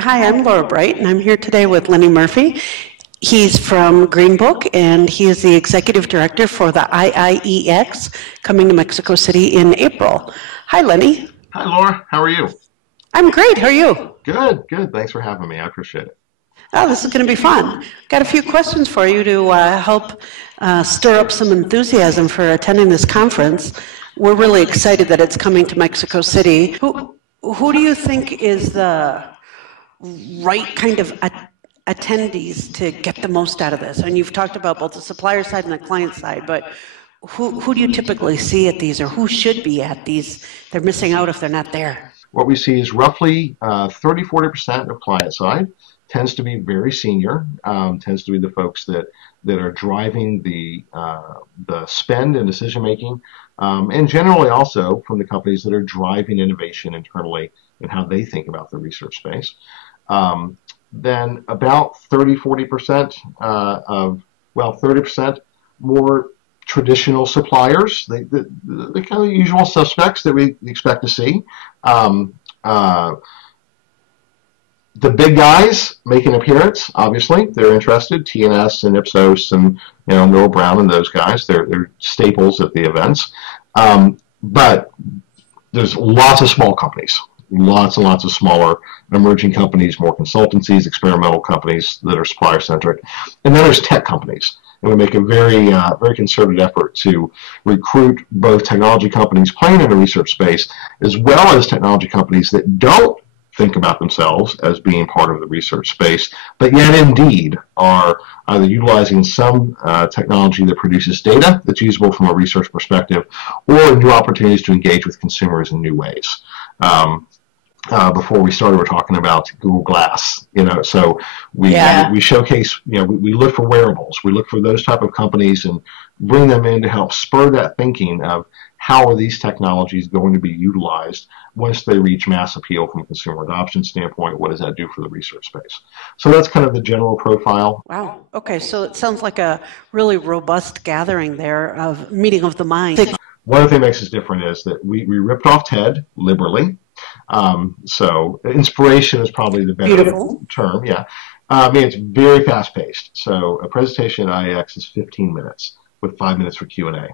Hi, I'm Laura Bright, and I'm here today with Lenny Murphy. He's from Green Book, and he is the executive director for the IIeX coming to Mexico City in April. Hi, Lenny. Hi, Laura. How are you? I'm great. How are you? Good, good. Thanks for having me. I appreciate it. Oh, this is going to be fun. Got a few questions for you to help stir up some enthusiasm for attending this conference. We're really excited that it's coming to Mexico City. Who do you think is the right kind of attendees to get the most out of this? And you've talked about both the supplier side and the client side, but who do you typically see at these, or who should be at these? They're missing out if they're not there. What we see is roughly 30–40% of client side tends to be very senior, tends to be the folks that are driving the spend and decision making, and generally also from the companies that are driving innovation internally and how they think about the research space. Then about 30–40% 30% more traditional suppliers, the kind of usual suspects that we expect to see. The big guys make an appearance, obviously. They're interested, TNS and Ipsos and Noah Brown and those guys. They're staples at the events. But there's lots of small companies. Lots and lots of smaller emerging companies, more consultancies, experimental companies that are supplier-centric. And then there's tech companies. And we make a very concerted effort to recruit both technology companies playing in the research space, as well as technology companies that don't think about themselves as being part of the research space, but yet indeed are either utilizing some technology that produces data that's usable from a research perspective, or new opportunities to engage with consumers in new ways. Before we started, we're talking about Google Glass, so we showcase, we look for wearables, we look for those type of companies and bring them in to help spur that thinking of how are these technologies going to be utilized once they reach mass appeal from a consumer adoption standpoint. What does that do for the research space? So that's kind of the general profile. Wow. Okay, so it sounds like a really robust gathering there of meeting of the mind. One of the things that makes us different is that we ripped off TED liberally. So inspiration is probably the better term. Yeah. It's very fast paced. So a presentation at IIeX is 15 minutes with 5 minutes for Q&A.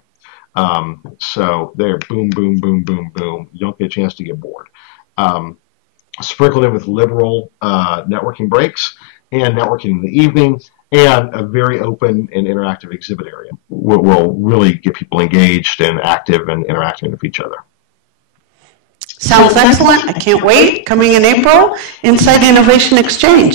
So they're boom, boom, boom, boom, boom. You don't get a chance to get bored. Sprinkled in with liberal networking breaks and networking in the evening, and a very open and interactive exhibit area. Will really get people engaged and active and interacting with each other. Sounds excellent. I can't wait. Coming in April, Insight Innovation Exchange.